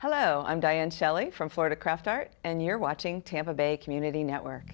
Hello, I'm Diane Shelley from Florida CraftArt, and you're watching Tampa Bay Community Network.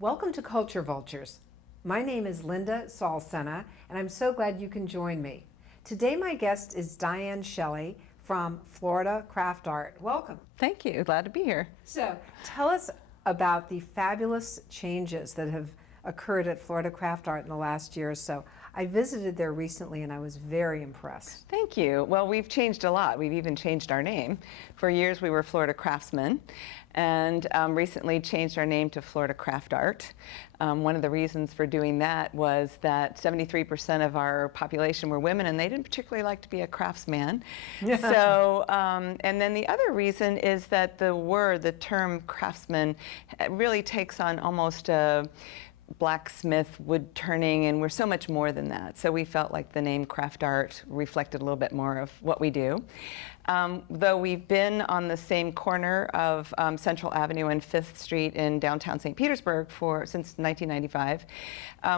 Welcome to Culture Vultures. My name is Linda Saul-Sena, and I'm so glad you can join me. Today my guest is Diane Shelley from Florida CraftArt. Welcome. Thank you. Glad to be here. So tell us about the fabulous changes that have occurred at Florida CraftArt in the last year or so. I visited there recently and I was very impressed. Thank you. Well, we've changed a lot. We've even changed our name. For years we were Florida Craftsmen, and recently changed our name to Florida CraftArt. One of the reasons for doing that was that 73% of our population were women, and they didn't particularly like to be a craftsman. So, and then the other reason is that the term craftsman really takes on almost a blacksmith, wood turning, and we're so much more than that. So we felt like the name CraftArt reflected a little bit more of what we do. Though we've been on the same corner of Central Avenue and 5th Street in downtown St. Petersburg since 1995,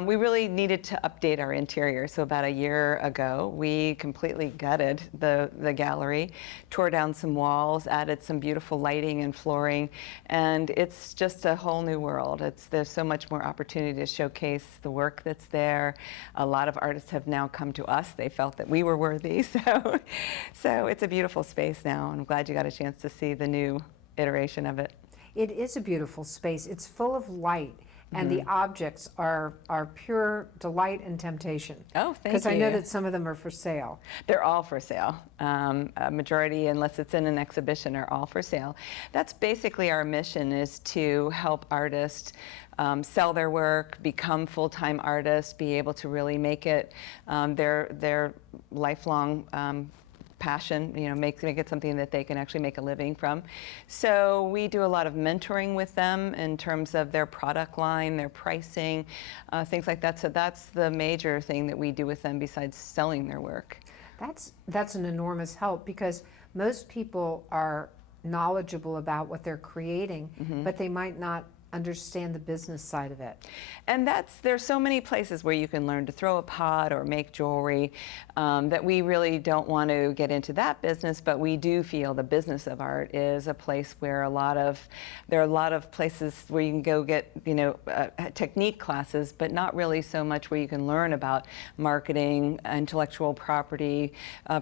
we really needed to update our interior. So about a year ago, we completely gutted the gallery, tore down some walls, added some beautiful lighting and flooring, and it's just a whole new world. There's so much more opportunity to showcase the work that's there. A lot of artists have now come to us. They felt that we were worthy, so it's a beautiful space now. I'm glad you got a chance to see the new iteration of it. It is a beautiful space. It's full of light, and the objects are pure delight and temptation. Oh, thank you. Because I know that some of them are for sale. They're all for sale. A majority, unless it's in an exhibition, are all for sale. That's basically our mission, is to help artists sell their work, become full-time artists, be able to really make it their lifelong passion, make it something that they can actually make a living from. So we do a lot of mentoring with them in terms of their product line, their pricing, things like that. So that's the major thing that we do with them besides selling their work. That's an enormous help, because most people are knowledgeable about what they're creating, but they might not understand the business side of it. And there's so many places where you can learn to throw a pot or make jewelry, that we really don't want to get into that business, but we do feel the business of art is a place where there are a lot of places where you can go get technique classes, but not really so much where you can learn about marketing, intellectual property,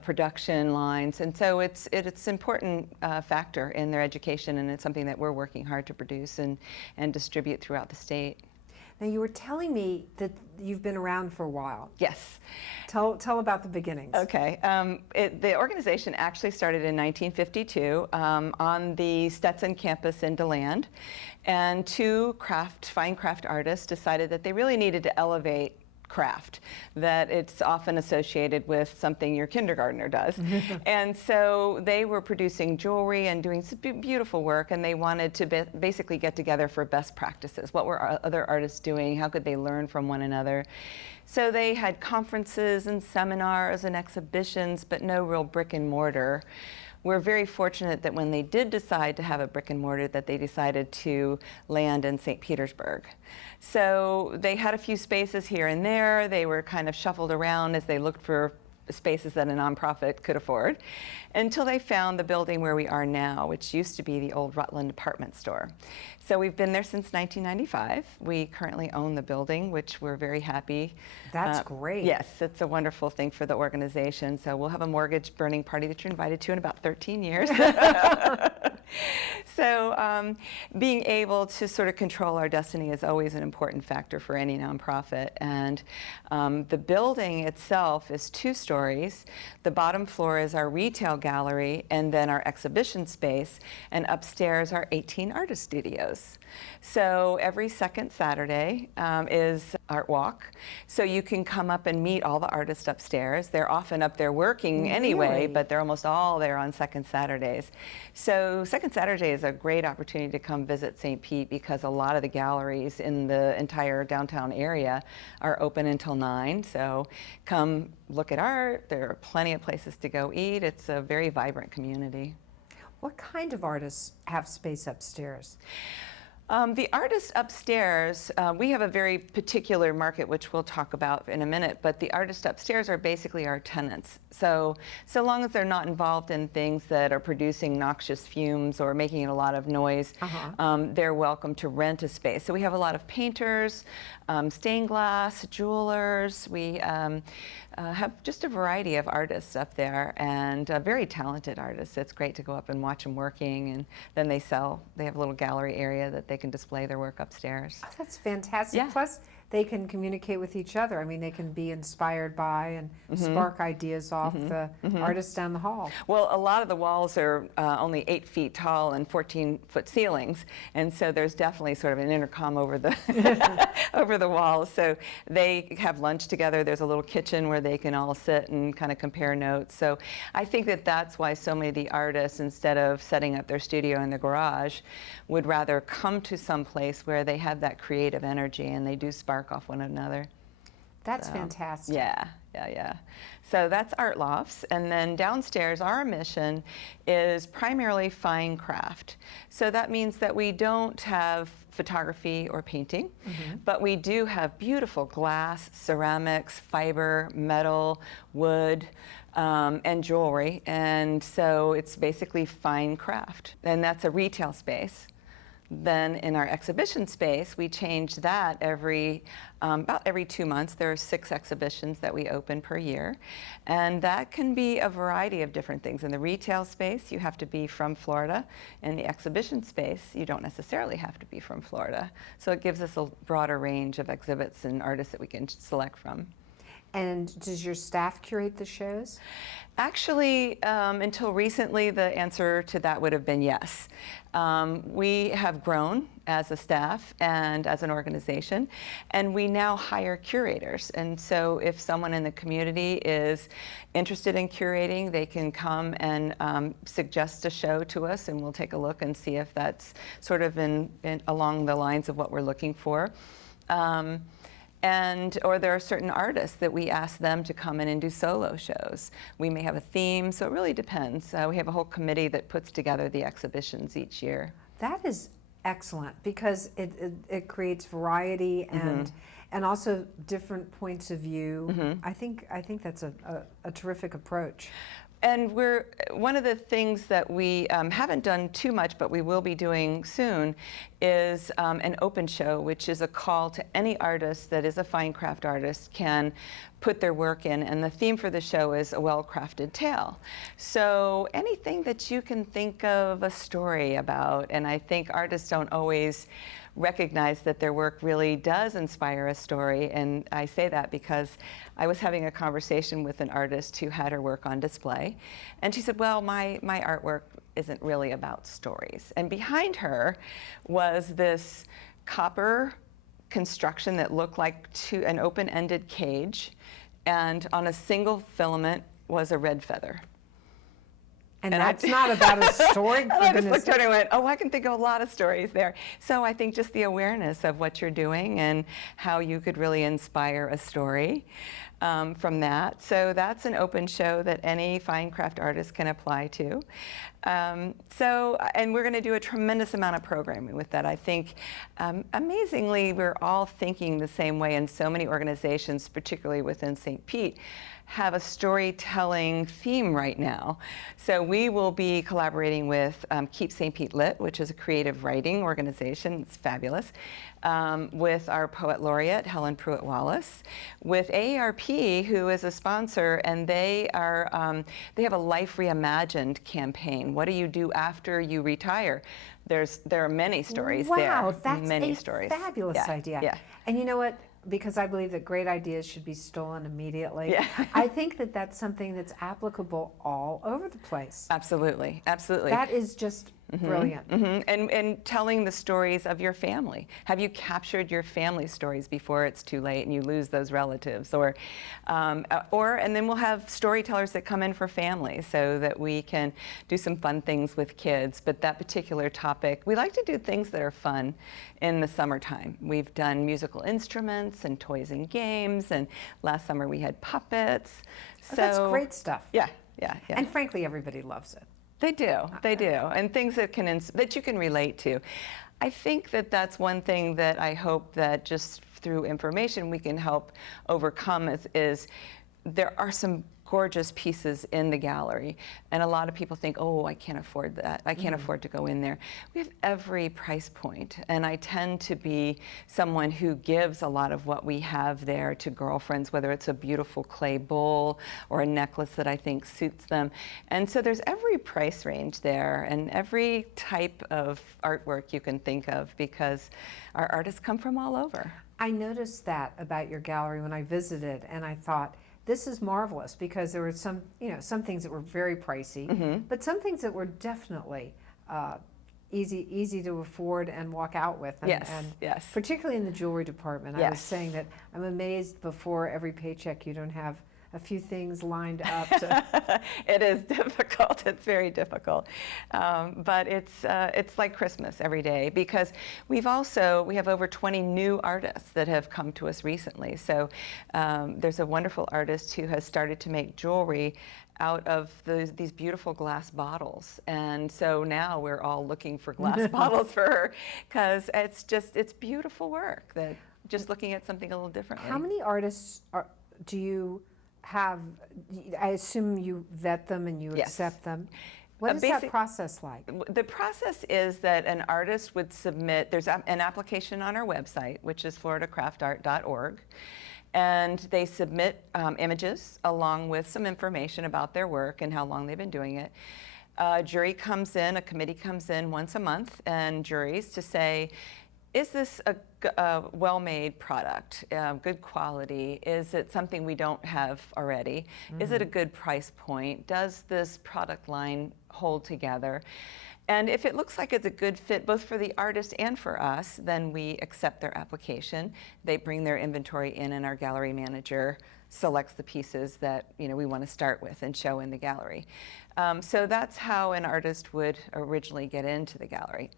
production lines. And so it's an important factor in their education, and it's something that we're working hard to produce and distribute throughout the state. Now, you were telling me that you've been around for a while. Yes. Tell about the beginnings. Okay. The organization actually started in 1952 on the Stetson campus in DeLand, and two fine craft artists decided that they really needed to elevate craft, that it's often associated with something your kindergartner does. And so they were producing jewelry and doing some beautiful work, and they wanted to basically get together for best practices. What were other artists doing? How could they learn from one another? So they had conferences and seminars and exhibitions, but no real brick and mortar. We're very fortunate that when they did decide to have a brick and mortar, that they decided to land in St. Petersburg. So they had a few spaces here and there. They were kind of shuffled around as they looked for spaces that a nonprofit could afford, until they found the building where we are now, which used to be the old Rutland department store. So we've been there since 1995. We currently own the building, which we're very happy. That's great. Yes, it's a wonderful thing for the organization. So we'll have a mortgage burning party that you're invited to in about 13 years. So being able to sort of control our destiny is always an important factor for any nonprofit. And the building itself is 2 stories. The bottom floor is our retail gallery, and then our exhibition space, and upstairs are 18 artist studios. So every second Saturday is art walk. So you can come up and meet all the artists upstairs. They're often up there working anyway, Really? but they're almost all there on second Saturdays. So second Saturday is a great opportunity to come visit St. Pete because a lot of the galleries in the entire downtown area are open until 9. So come look at art. There are plenty of places to go eat. It's a very vibrant community. What kind of artists have space upstairs? The artists upstairs, we have a very particular market, which we'll talk about in a minute, but the artists upstairs are basically our tenants. So long as they're not involved in things that are producing noxious fumes or making a lot of noise, they're welcome to rent a space. So we have a lot of painters, stained glass, jewelers. We have just a variety of artists up there, and very talented artists. It's great to go up and watch them working, and then they have a little gallery area that they can display their work upstairs. Oh, that's fantastic. Yeah. Plus, they can communicate with each other. I mean, they can be inspired by and spark ideas off the artists down the hall. Well, a lot of the walls are only 8 feet tall and 14-foot ceilings, and so there's definitely sort of an intercom over the over the walls. So they have lunch together. There's a little kitchen where they can all sit and kind of compare notes. So I think that that's why so many of the artists, instead of setting up their studio in the garage, would rather come to some place where they have that creative energy and they do spark off one another. That's fantastic. Yeah. So that's Art Lofts. And then downstairs, our mission is primarily fine craft. So that means that we don't have photography or painting, but we do have beautiful glass, ceramics, fiber, metal, wood, and jewelry. And so it's basically fine craft. And that's a retail space. Then in our exhibition space, we change that about every 2 months. There are 6 exhibitions that we open per year. And that can be a variety of different things. In the retail space, you have to be from Florida. In the exhibition space, you don't necessarily have to be from Florida. So it gives us a broader range of exhibits and artists that we can select from. And does your staff curate the shows? Actually, until recently, the answer to that would have been yes. We have grown as a staff and as an organization, and we now hire curators. And so if someone in the community is interested in curating, they can come and suggest a show to us, and we'll take a look and see if that's sort of along the lines of what we're looking for. Or there are certain artists that we ask them to come in and do solo shows. We may have a theme, so it really depends. We have a whole committee that puts together the exhibitions each year. That is excellent because it creates variety and also different points of view. I think that's a terrific approach. And one of the things that we haven't done too much, but we will be doing soon, is an open show, which is a call to any artist that is a fine craft artist can put their work in. And the theme for the show is a well-crafted tale. So anything that you can think of a story about, and I think artists don't always recognize that their work really does inspire a story. And I say that because I was having a conversation with an artist who had her work on display. And she said, well, my artwork isn't really about stories. And behind her was this copper construction that looked like an open-ended cage. And on a single filament was a red feather. And that's not about a story. And I just looked at her and went, oh, I can think of a lot of stories there. So I think just the awareness of what you're doing and how you could really inspire a story from that. So that's an open show that any fine craft artist can apply to. And we're going to do a tremendous amount of programming with that. I think, amazingly, we're all thinking the same way, and so many organizations, particularly within St. Pete, have a storytelling theme right now. So we will be collaborating with Keep St. Pete Lit, which is a creative writing organization. It's fabulous. With our poet laureate, Helen Pruitt-Wallace, with AARP, who is a sponsor, and they have a Life Reimagined campaign. What do you do after you retire? There are many stories there. Wow, that's many a stories. Fabulous idea. Yeah. And you know what? Because I believe that great ideas should be stolen immediately. Yeah. I think that that's something that's applicable all over the place. Absolutely, absolutely. That is just Brilliant. And telling the stories of your family. Have you captured your family stories before it's too late and you lose those relatives? And then we'll have storytellers that come in for families so that we can do some fun things with kids. But that particular topic, we like to do things that are fun in the summertime. We've done musical instruments and toys and games, and last summer we had puppets. Oh, that's great stuff. Yeah. And frankly, everybody loves it. They do, and things that that you can relate to. I think that that's one thing that I hope that just through information we can help overcome is there are some gorgeous pieces in the gallery, and a lot of people think, oh, I can't afford that. I can't afford to go in there. We have every price point, and I tend to be someone who gives a lot of what we have there to girlfriends, whether it's a beautiful clay bowl or a necklace that I think suits them. And so there's every price range there and every type of artwork you can think of, because our artists come from all over. I noticed that about your gallery when I visited, and I thought, this is marvelous, because there were some things that were very pricey, but some things that were definitely easy to afford and walk out with. And, yes. Particularly in the jewelry department. Yes. I was saying that I'm amazed before every paycheck you don't have a few things lined up. It is difficult. It's very difficult, but it's like Christmas every day, because we have over 20 new artists that have come to us recently. So there's a wonderful artist who has started to make jewelry out of these beautiful glass bottles, and so now we're all looking for glass bottles for her, because it's beautiful work. That just looking at something a little differently. How many artists do you have? I assume you vet them and you accept them. What is that process like? The process is that an artist would submit, there's an application on our website, which is floridacraftart.org, and they submit images along with some information about their work and how long they've been doing it. A committee comes in once a month and juries to say, is this a well-made product, good quality? Is it something we don't have already? Is it a good price point? Does this product line hold together? And if it looks like it's a good fit both for the artist and for us, then we accept their application. They bring their inventory in, and our gallery manager selects the pieces that we want to start with and show in the gallery. So that's how an artist would originally get into the gallery.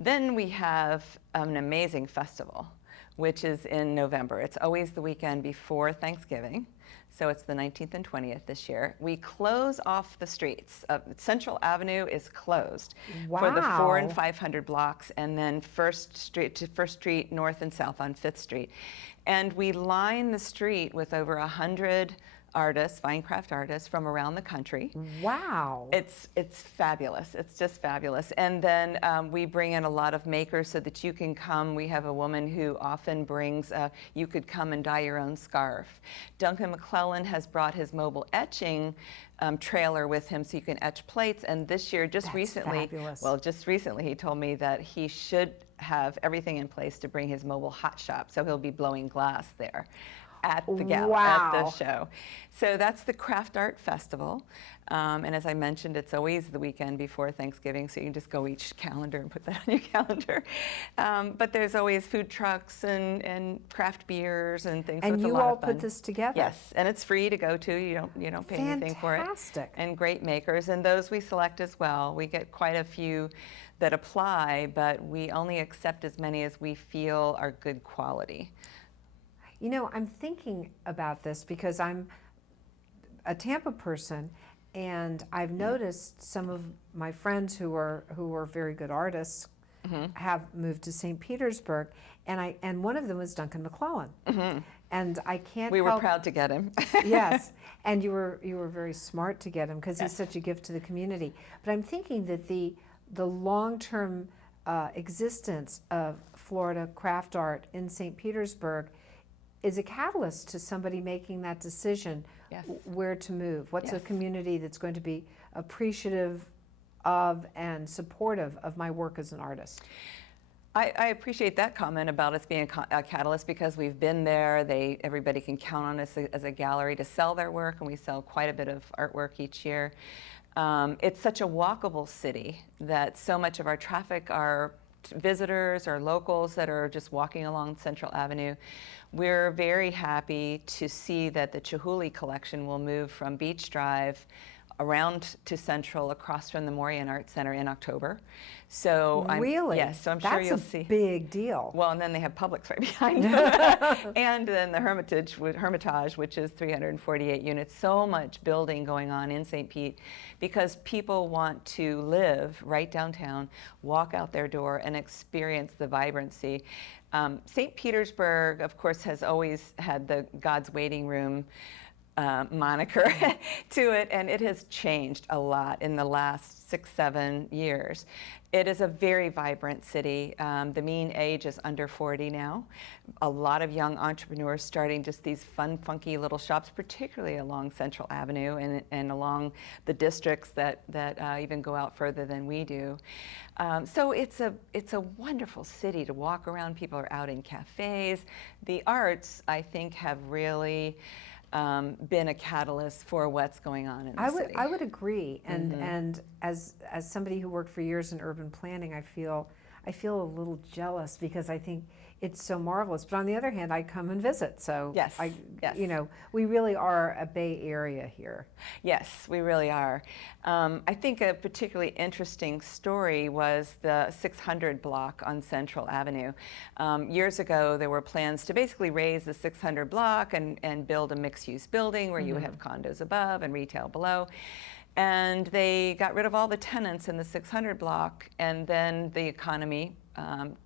Then we have an amazing festival, which is in November. It's always the weekend before Thanksgiving, so it's the 19th and 20th this year. We close off the streets. Central Avenue is closed for the 400 and 500 blocks, and then First Street North and South on 5th Street. And we line the street with over 100 artists, fine craft artists from around the country. Wow. It's fabulous. It's just fabulous. And then we bring in a lot of makers so that you can come. We have a woman who often brings, you could come and dye your own scarf. Duncan McLellan has brought his mobile etching trailer with him so you can etch plates. And this year, just recently he told me that he should have everything in place to bring his mobile hot shop. So he'll be blowing glass there at the at the show. So that's the CraftArt Festival. And as I mentioned, it's always the weekend before Thanksgiving, so you can just go each calendar and put that on your calendar. But there's always food trucks and craft beers and things. And so you all put this together? Yes, and it's free to go to. You don't pay anything for it. Fantastic. And great makers, and those we select as well. We get quite a few that apply, but we only accept as many as we feel are good quality. I'm thinking about this because I'm a Tampa person, and I've noticed some of my friends who are very good artists have moved to St. Petersburg, and one of them was Duncan McLellan. And I can't. We were proud to get him. Yes, and you were very smart to get him because he's such a gift to the community. But I'm thinking that the long-term existence of Florida Craft Art in St. Petersburg is a catalyst to somebody making that decision where to move. What's a community that's going to be appreciative of and supportive of my work as an artist? I appreciate that comment about us being a catalyst, because we've been there. Everybody can count on us as a gallery to sell their work, and we sell quite a bit of artwork each year. It's such a walkable city that so much of our traffic are visitors or locals that are just walking along Central Avenue. We're very happy to see that the Chihuly collection will move from Beach Drive around to Central across from the Morian Art Center in October. So Really? yes, so I'm sure you'll see. That's a big deal. Well, and then they have Publix right behind them. And then the Hermitage, which is 348 units. So much building going on in St. Pete because people want to live right downtown, walk out their door, and experience the vibrancy. St. Petersburg, of course, has always had the God's Waiting Room moniker to it, and it has changed a lot in the last 6-7 years. It is a very vibrant city. The mean age is under 40 now. A lot of young entrepreneurs starting just these fun, funky little shops, particularly along Central Avenue and along the districts that even go out further than we do. So it's a wonderful city to walk around. People are out in cafes. The arts, I think, have really been a catalyst for what's going on in the city. I would agree, and as somebody who worked for years in urban planning, I feel a little jealous because I think it's so marvelous. But on the other hand, I come and visit, so yes. You know, we really are a Bay Area here. Yes, we really are. I think a particularly interesting story was the 600 block on Central Avenue. Years ago, there were plans to basically raise the 600 block and build a mixed-use building where you would have condos above and retail below. And they got rid of all the tenants in the 600 block, and then the economy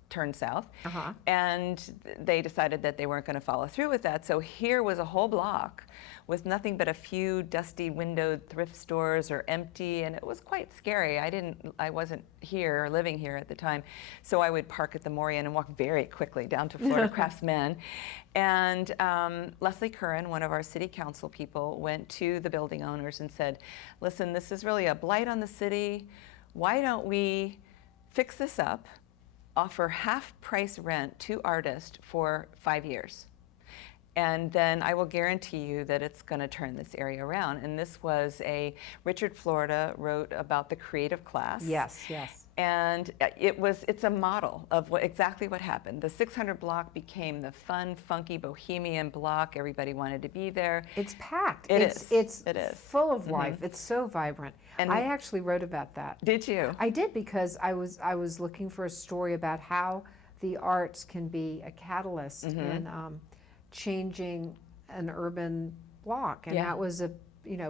turned south. And they decided that they weren't going to follow through with that. So here was a whole block with nothing but a few dusty windowed thrift stores or empty, and it was quite scary. I wasn't here or living here at the time, so I would park at the Morian and walk very quickly down to Florida Craftsmen. And Leslie Curran, one of our city council people, went to the building owners and said, listen, this is really a blight on the city. Why don't we fix this up, offer half-price rent to artists for 5 years? And then I will guarantee you that it's going to turn this area around. And this was Richard Florida wrote about the creative class. Yes, yes. And it's a model of exactly what happened. The 600 block became the fun, funky, bohemian block. Everybody wanted to be there. It's packed. It is full of life. It's so vibrant. And I actually wrote about that. Did you? I did, because I was looking for a story about how the arts can be a catalyst in changing an urban block, and that was a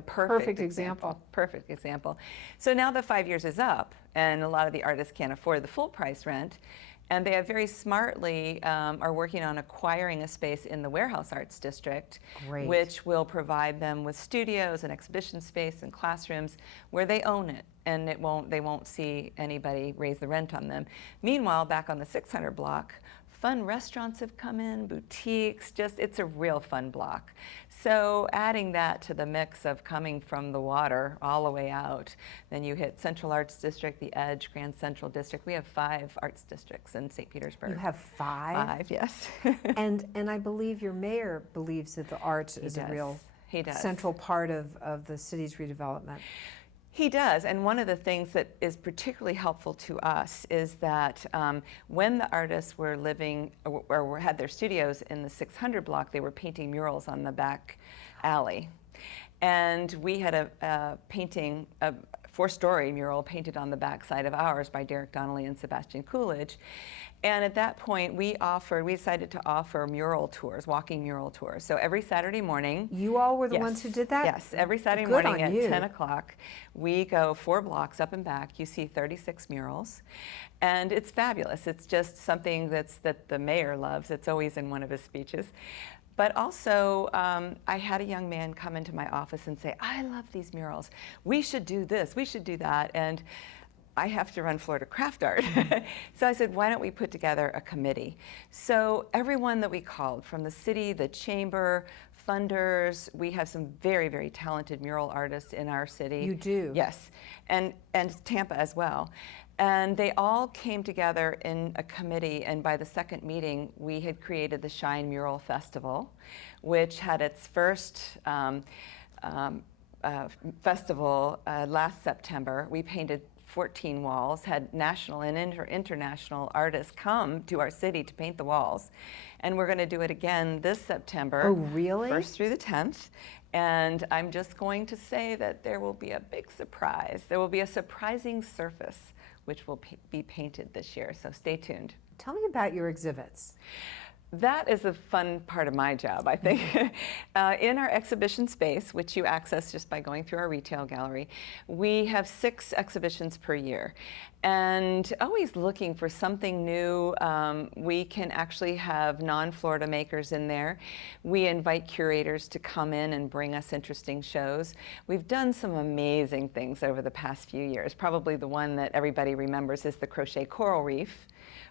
perfect example. Perfect example. So now the 5 years is up, and a lot of the artists can't afford the full price rent, and they have very smartly are working on acquiring a space in the Warehouse Arts District, which will provide them with studios and exhibition space and classrooms where they own it, and they won't see anybody raise the rent on them. Meanwhile, back on the 600 block, fun restaurants have come in, boutiques, it's a real fun block. So adding that to the mix of coming from the water all the way out, then you hit Central Arts District, the Edge, Grand Central District. We have 5 arts districts in St. Petersburg. You have 5? 5, yes. and I believe your mayor believes that the arts is a real central part of the city's redevelopment. He does, and one of the things that is particularly helpful to us is that when the artists were living or had their studios in the 600 block, they were painting murals on the back alley. And we had a painting, a 4-story mural painted on the back side of ours by Derek Donnelly and Sebastian Coolidge. And at that point, we decided to offer mural tours, walking mural tours. So every Saturday morning. You all were the ones who did that? Yes, every Saturday morning at 10 o'clock, we go 4 blocks up and back. You see 36 murals. And it's fabulous. It's just something that the mayor loves. It's always in one of his speeches. But also, I had a young man come into my office and say, I love these murals. We should do this. We should do that. And I have to run Florida CraftArt. So I said, why don't we put together a committee? So everyone that we called, from the city, the chamber, funders, we have some very, very talented mural artists in our city. You do? Yes, and Tampa as well. And they all came together in a committee, and by the second meeting, we had created the Shine Mural Festival, which had its first festival last September. We painted 14 walls, had national and international artists come to our city to paint the walls. And we're going to do it again this September. Oh, really? 1st through the 10th. And I'm just going to say that there will be a big surprise. There will be a surprising surface which will be painted this year, so stay tuned. Tell me about your exhibits. That is a fun part of my job, I think. In our exhibition space, which you access just by going through our retail gallery, we have 6 exhibitions per year. And always looking for something new. We can actually have non-Florida makers in there. We invite curators to come in and bring us interesting shows. We've done some amazing things over the past few years. Probably the one that everybody remembers is the Crochet Coral Reef,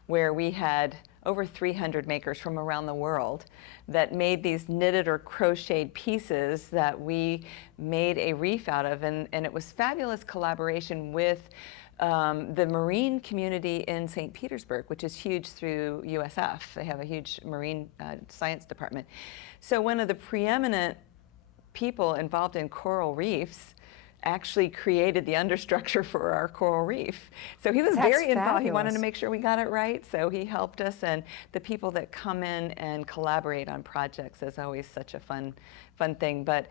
where we had over 300 makers from around the world that made these knitted or crocheted pieces that we made a reef out of. And it was fabulous collaboration with the marine community in St. Petersburg, which is huge through USF. They have a huge marine science department. So one of the preeminent people involved in coral reefs actually created the understructure for our coral reef. So he was very involved. He wanted to make sure we got it right, so he helped us. And the people that come in and collaborate on projects is always such a fun thing. But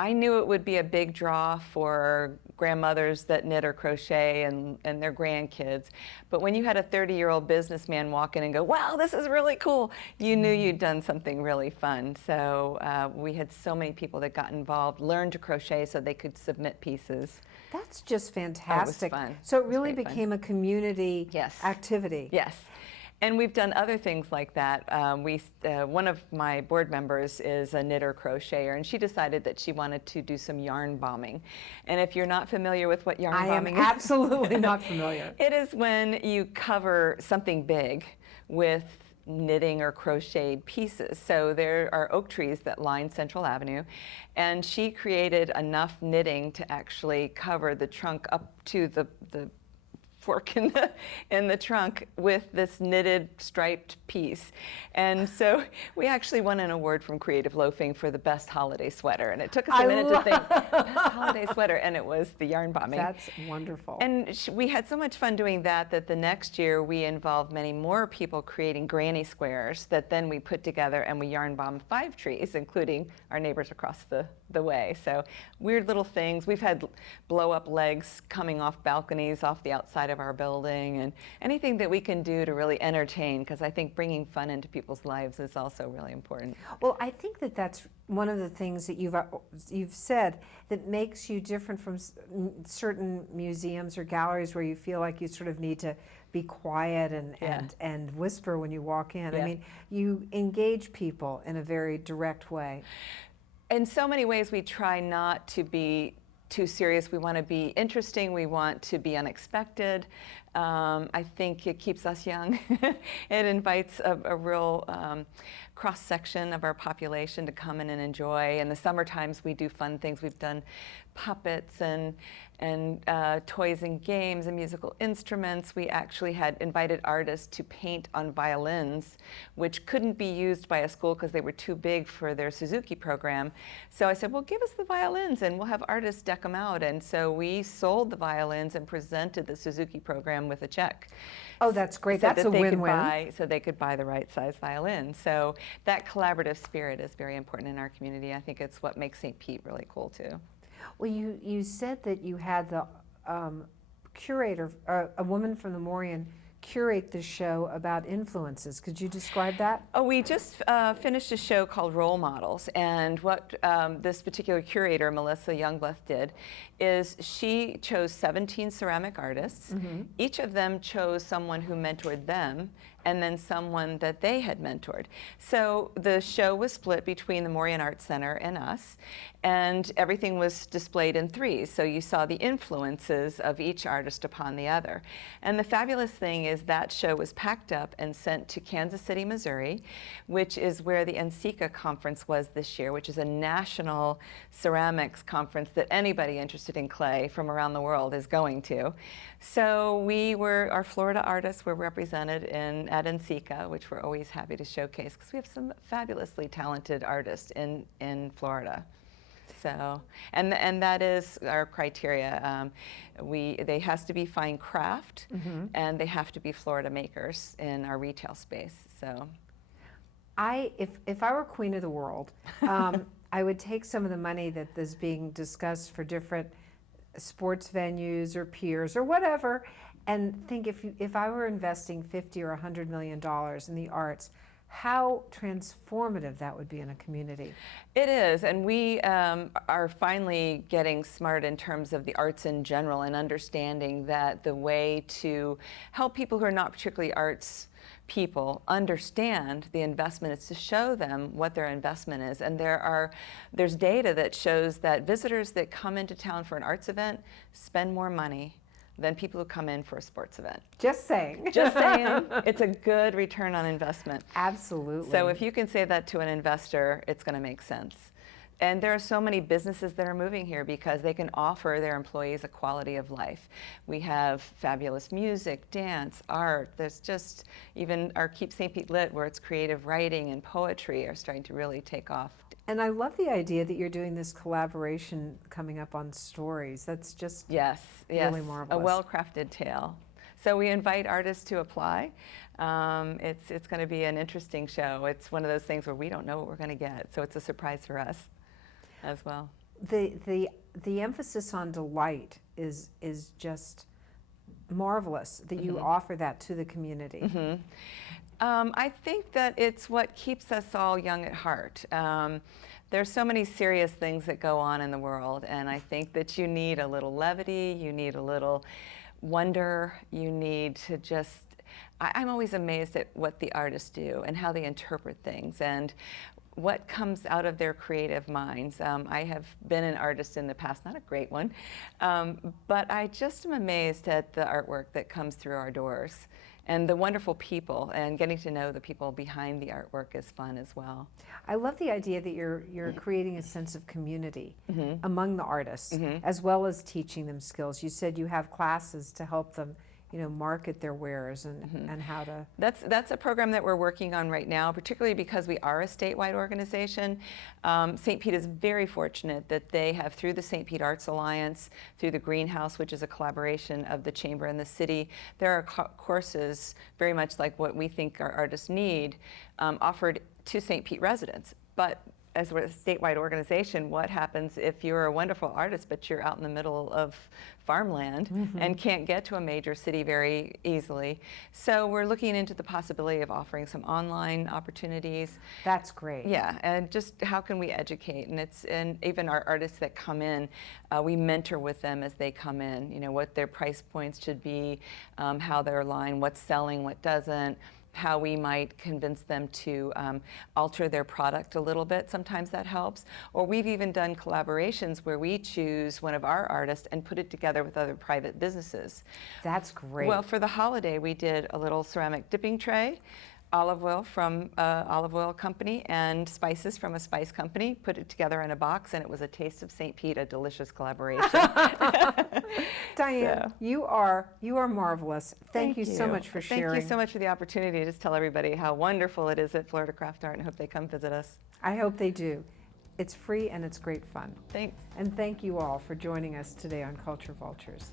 I knew it would be a big draw for grandmothers that knit or crochet and their grandkids. But when you had a 30-year-old businessman walk in and go, wow, this is really cool, you knew you'd done something really fun. So we had so many people that got involved, learned to crochet so they could submit pieces. That's just fantastic. It was fun. So it really became a community activity. Yes. And we've done other things like that. One of my board members is a knitter crocheter, and she decided that she wanted to do some yarn bombing. And if you're not familiar with what yarn bombing is, I am absolutely not familiar. It is when you cover something big with knitting or crocheted pieces. So there are oak trees that line Central Avenue, and she created enough knitting to actually cover the trunk up to the fork in the trunk with this knitted striped piece. And so we actually won an award from Creative Loafing for the best holiday sweater. And it took us a minute to think, best holiday sweater, and it was the yarn bombing. That's wonderful. And we had so much fun doing that the next year we involved many more people creating granny squares that then we put together and we yarn bombed 5 trees, including our neighbors across the way. So weird little things. We've had blow up legs coming off balconies off the outside of our building, and anything that we can do to really entertain, because I think bringing fun into people's lives is also really important. Well, I think that that's one of the things that you've said that makes you different from certain museums or galleries where you feel like you sort of need to be quiet and whisper when you walk in. Yeah. I mean, you engage people in a very direct way. In so many ways, we try not to be too serious. We want to be interesting. We want to be unexpected. I think it keeps us young. It invites a real cross-section of our population to come in and enjoy. In the summer times, we do fun things. We've done puppets and toys and games and musical instruments. We actually had invited artists to paint on violins, which couldn't be used by a school because they were too big for their Suzuki program. So I said, well, give us the violins and we'll have artists deck them out. And so we sold the violins and presented the Suzuki program with a check. Oh, that's great. That's a win-win. So they could buy the right size violin. So that collaborative spirit is very important in our community. I think it's what makes St. Pete really cool too. Well, you said that you had the curator, a woman from the Morian, curate the show about influences. Could you describe that? Oh, we just finished a show called Role Models, and what this particular curator, Melissa Youngblood, did is she chose 17 ceramic artists. Mm-hmm. Each of them chose someone who mentored them, and then someone that they had mentored. So the show was split between the Morian Art Center and us, and everything was displayed in threes. So you saw the influences of each artist upon the other. And the fabulous thing is that show was packed up and sent to Kansas City, Missouri, which is where the NCECA conference was this year, which is a national ceramics conference that anybody interested in clay from around the world is going to. So our Florida artists were represented at NCECA, which we're always happy to showcase because we have some fabulously talented artists in Florida. So, and that is our criteria. They has to be fine craft, and they have to be Florida makers in our retail space. So, if I were queen of the world, I would take some of the money that is being discussed for different sports venues or piers or whatever, and think if I were investing $50 or $100 million in the arts, how transformative that would be in a community. It is, and we are finally getting smart in terms of the arts in general and understanding that the way to help people who are not particularly arts people understand the investment is to show them what their investment is. And there's data that shows that visitors that come into town for an arts event spend more money than people who come in for a sports event. Just saying. Just saying. It's a good return on investment. Absolutely. So if you can say that to an investor, it's going to make sense. And there are so many businesses that are moving here because they can offer their employees a quality of life. We have fabulous music, dance, art. There's just even our Keep St. Pete Lit, where it's creative writing and poetry are starting to really take off. And I love the idea that you're doing this collaboration coming up on stories. That's just really marvelous. A well-crafted tale. So we invite artists to apply. It's going to be an interesting show. It's one of those things where we don't know what we're going to get, so it's a surprise for us as well. The emphasis on delight is just marvelous that you offer that to the community. I think that it's what keeps us all young at heart. There's so many serious things that go on in the world, and I think that you need a little levity, you need a little wonder, you need to just, I'm always amazed at what the artists do and how they interpret things and what comes out of their creative minds. I have been an artist in the past, not a great one, but I just am amazed at the artwork that comes through our doors and the wonderful people, and getting to know the people behind the artwork is fun as well. I love the idea that you're creating a sense of community among the artists, as well as teaching them skills. You said you have classes to help them, market their wares and how to. That's a program that we're working on right now, particularly because we are a statewide organization. St. Pete is very fortunate that they have, through the St. Pete Arts Alliance, through the Greenhouse, which is a collaboration of the Chamber and the city, there are courses very much like what we think our artists need, offered to St. Pete residents. But as we're a statewide organization, what happens if you're a wonderful artist but you're out in the middle of farmland and can't get to a major city very easily? So we're looking into the possibility of offering some online opportunities. That's great. Yeah, and just how can we educate? And even our artists that come in, we mentor with them as they come in, what their price points should be, how they're aligned, what's selling, what doesn't, how we might convince them to alter their product a little bit. Sometimes that helps. Or we've even done collaborations where we choose one of our artists and put it together with other private businesses. That's great. Well, for the holiday, we did a little ceramic dipping tray, olive oil from an olive oil company, and spices from a spice company, put it together in a box, and it was a taste of St. Pete, a delicious collaboration. Diane, you are marvelous. Thank you so much for sharing. Thank you so much for the opportunity to just tell everybody how wonderful it is at Florida CraftArt, and hope they come visit us. I hope they do. It's free and it's great fun. Thanks. And thank you all for joining us today on Culture Vultures.